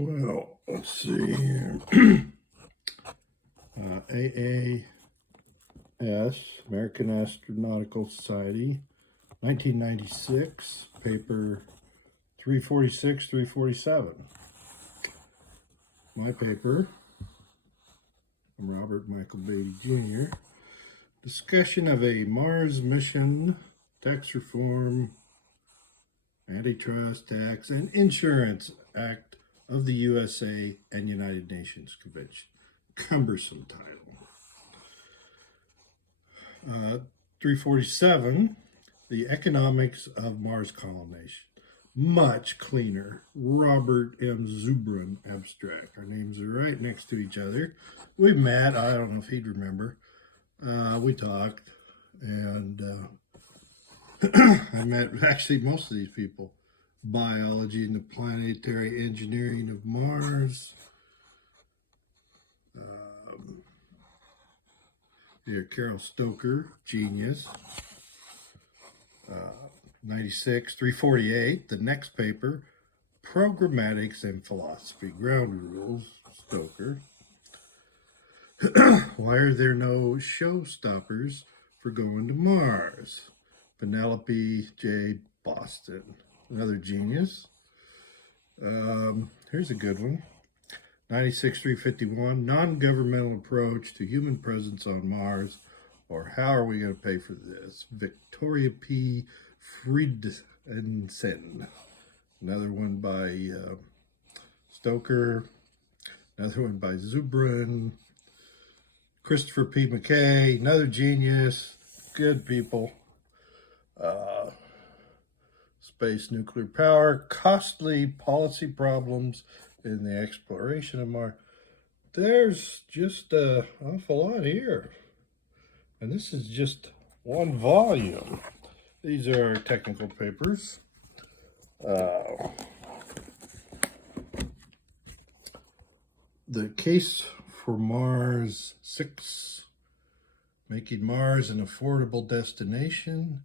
Well, let's see here. AAS, American Astronautical Society, 1996, paper 346, 347. My paper, Robert Michael Beatty Jr., discussion of a Mars mission, tax reform, antitrust tax, and insurance act of the USA and United Nations Convention. Cumbersome title. 347, the economics of Mars colonization. Much cleaner. Robert M. Zubrin abstract. Our names are right next to each other. We met. I don't know if he'd remember. We talked, and I met actually most of these people. Biology and the planetary engineering of Mars. Here, Carol Stoker, genius. 96, 348, the next paper, Programmatics and Philosophy, Ground Rules, Stoker. Why are there no showstoppers for going to Mars? Penelope J. Boston, another genius. Here's a good one. 96, 351, non-governmental approach to human presence on Mars, or how are we going to pay for this? Victoria P. Friedensson. Another one by Stoker. Another one by Zubrin. Christopher P. McKay, another genius. Good people. Space nuclear power, costly policy problems in the exploration of Mars. There's just an awful lot here. And this is just one volume. These are technical papers. The Case for Mars 6, Making Mars an Affordable Destination.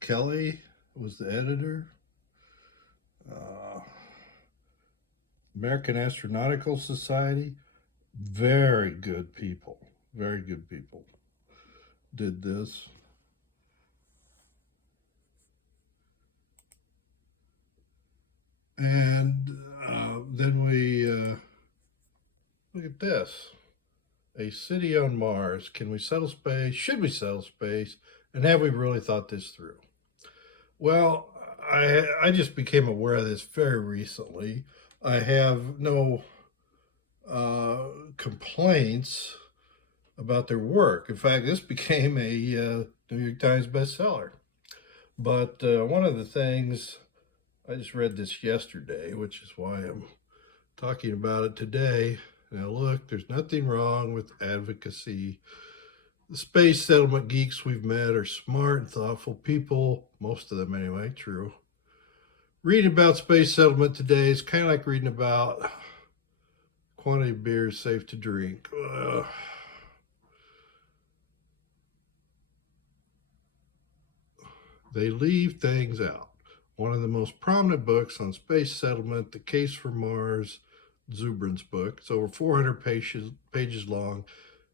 Kelly was the editor. American Astronautical Society, very good people did this. And then we look at this. A city on Mars. Can we settle space? Should we settle space? And have we really thought this through? Well, I just became aware of this very recently. I have no complaints about their work. In fact, this became a New York Times bestseller. But one of the things, I just read this yesterday, which is why I'm talking about it today. Now look, there's nothing wrong with advocacy. The space settlement geeks we've met are smart and thoughtful people, most of them anyway, true. Reading about space settlement today is kind of like reading about quantity of beer is safe to drink. They leave things out. One of the most prominent books on space settlement, The Case for Mars, Zubrin's book. It's over 400 pages long,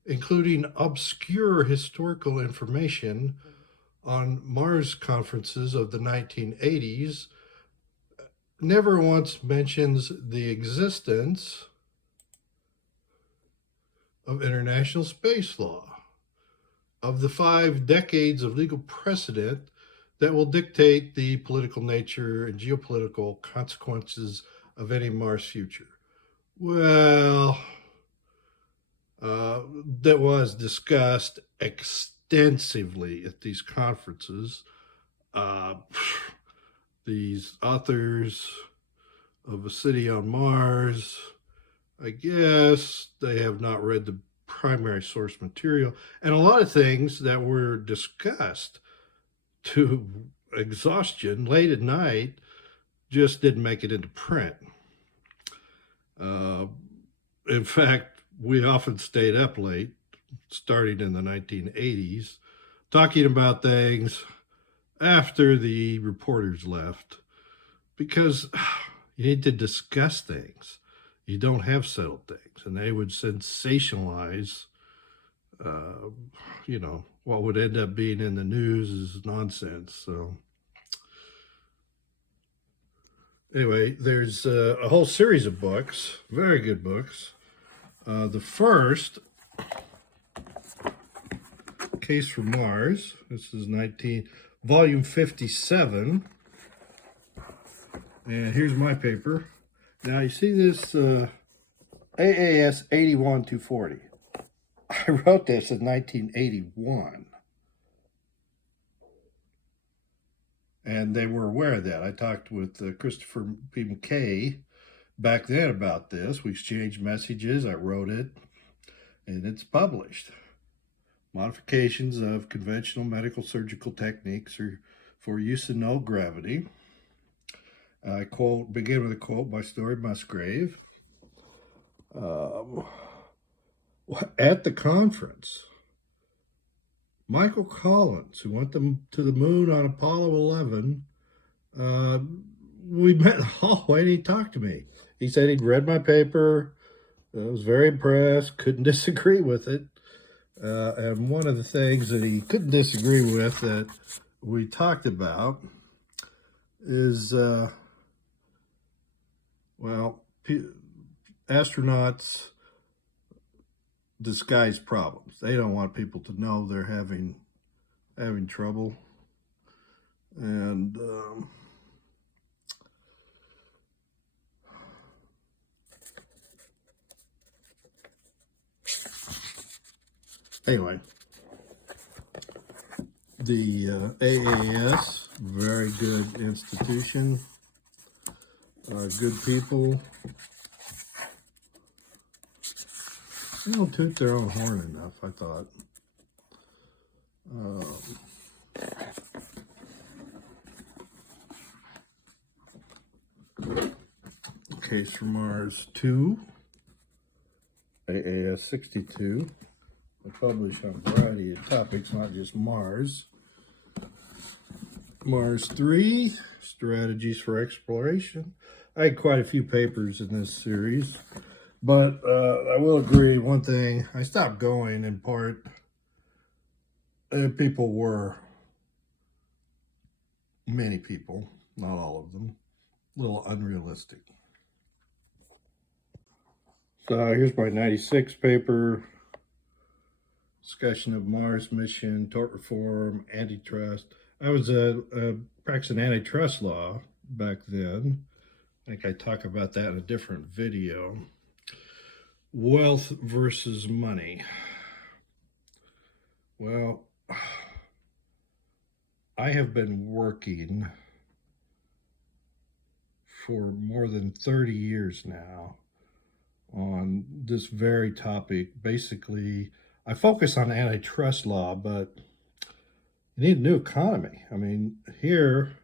including obscure historical information on Mars conferences of the 1980s. Never once mentions the existence of international space law, of the 5 decades of legal precedent that will dictate the political nature and geopolitical consequences of any Mars future. Well, that was discussed extensively at these conferences. These authors of A City on Mars, I guess they have not read the primary source material. And a lot of things that were discussed to exhaustion late at night just didn't make it into print. In fact, we often stayed up late, starting in the 1980s, talking about things after the reporters left, because you need to discuss things. you don't have settled things. And they would sensationalize, you know, what would end up being in the news is nonsense. So anyway, there's a whole series of books, very good books. The first, Case for Mars, this is volume 57. And here's my paper. Now you see this AAS 81-240. I wrote this in 1981. And they were aware of that. I talked with Christopher P. McKay back then about this. We exchanged messages. I wrote it, and it's published. Modifications of conventional medical surgical techniques are for use in no gravity. I begin with a quote by Story Musgrave. At the conference, Michael Collins, who went to the moon on Apollo 11, we met in the hallway and he talked to me. He said he'd read my paper, was very impressed, couldn't disagree with it. And one of the things that he couldn't disagree with that we talked about is, well, astronauts disguise problems. They don't want people to know they're having trouble. And anyway, the AAS, very good institution, good people. They don't toot their own horn enough, I thought. Case for Mars 2, AAS 62. I publish on a variety of topics, not just Mars. Mars 3, Strategies for Exploration. I had quite a few papers in this series, but I will agree one thing. I stopped going in part. People were, many people, not all of them, a little unrealistic. So here's my 96 paper. Discussion of Mars mission, tort reform, antitrust. I was practicing antitrust law back then. I think I talk about that in a different video. Wealth versus money. Well, I have been working for more than 30 years now on this very topic. Basically, I focus on antitrust law, but you need a new economy. I mean, here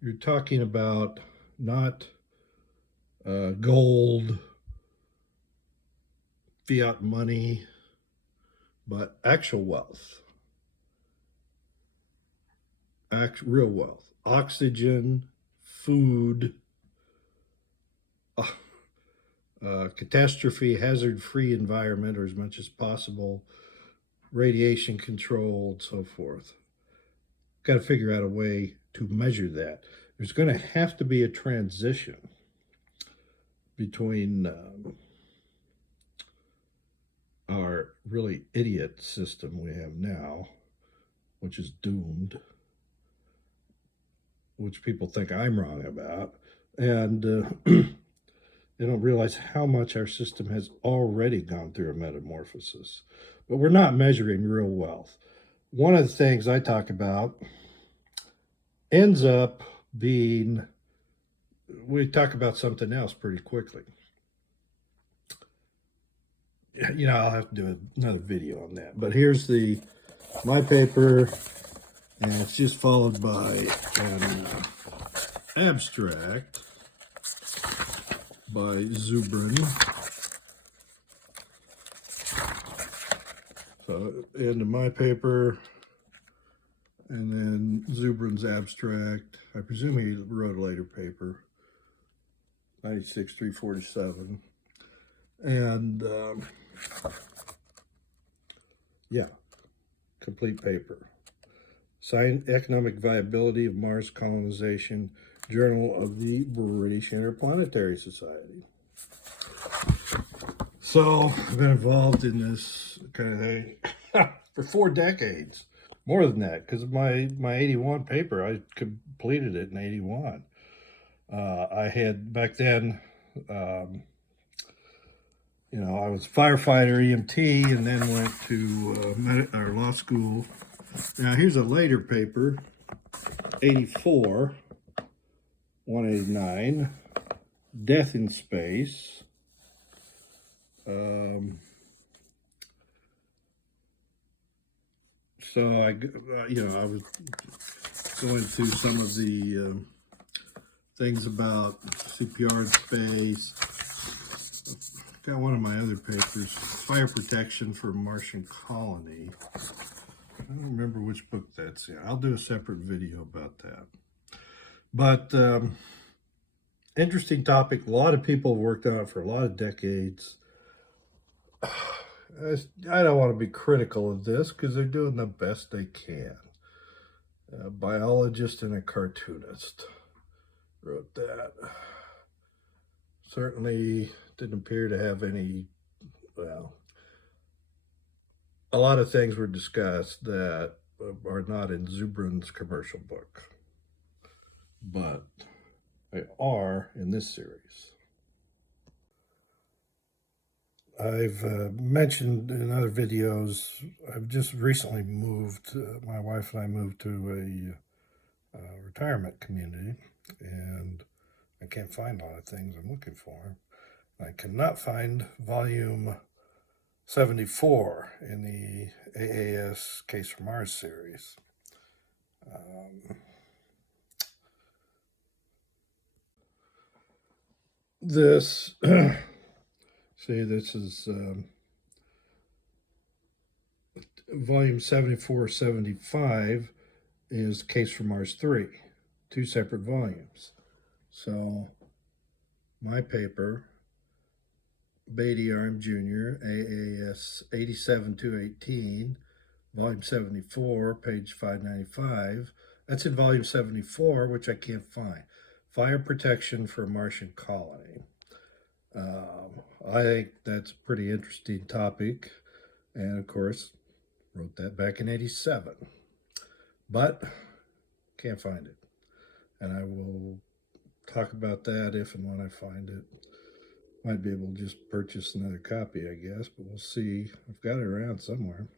you're talking about not gold, fiat money, but actual wealth, real wealth, oxygen, food, catastrophe, hazard-free environment, or as much as possible, radiation control, and so forth. Got to figure out a way to measure that. There's going to have to be a transition between our really idiot system we have now, which is doomed, which people think I'm wrong about, and they don't realize how much our system has already gone through a metamorphosis. But we're not measuring real wealth. One of the things I talk about ends up being, we talk about something else pretty quickly. You know, I'll have to do another video on that. But here's my paper, and it's just followed by an abstract by Zubrin. So, into my paper, and then Zubrin's abstract. I presume he wrote a later paper. 96-347. And yeah, complete paper. Signed Economic Viability of Mars Colonization, Journal of the British Interplanetary Society. So I've been involved in this kind of thing for 4 decades. More than that, because my 81 paper, I completed it in 81. I had, back then, you know, I was a firefighter, EMT, and then went to law school. Now, here's a later paper, 84, 189, Death in Space. So I was going through some of the things about CPR in space. Got one of my other papers, Fire Protection for Martian Colony. I don't remember which book that's in. I'll do a separate video about that. But interesting topic. A lot of people have worked on it for a lot of decades. I don't want to be critical of this because they're doing the best they can. A biologist and a cartoonist wrote that. Certainly didn't appear to have any, well, a lot of things were discussed that are not in Zubrin's commercial book, but they are in this series. I've mentioned in other videos, I've just recently moved, my wife and I moved to a retirement community, and I can't find a lot of things I'm looking for. I cannot find volume 74 in the AAS Case for Mars series. This, see, this is volume 74-75 is Case for Mars 3, 2 separate volumes. So my paper, Beatty Arm Jr., AAS 87-218, volume 74, page 595. That's in volume 74, which I can't find. Fire Protection for a Martian Colony. I think that's a pretty interesting topic, and of course, wrote that back in 87. But can't find it. And I will talk about that if and when I find it. Might be able to just purchase another copy, I guess, but we'll see. I've got it around somewhere.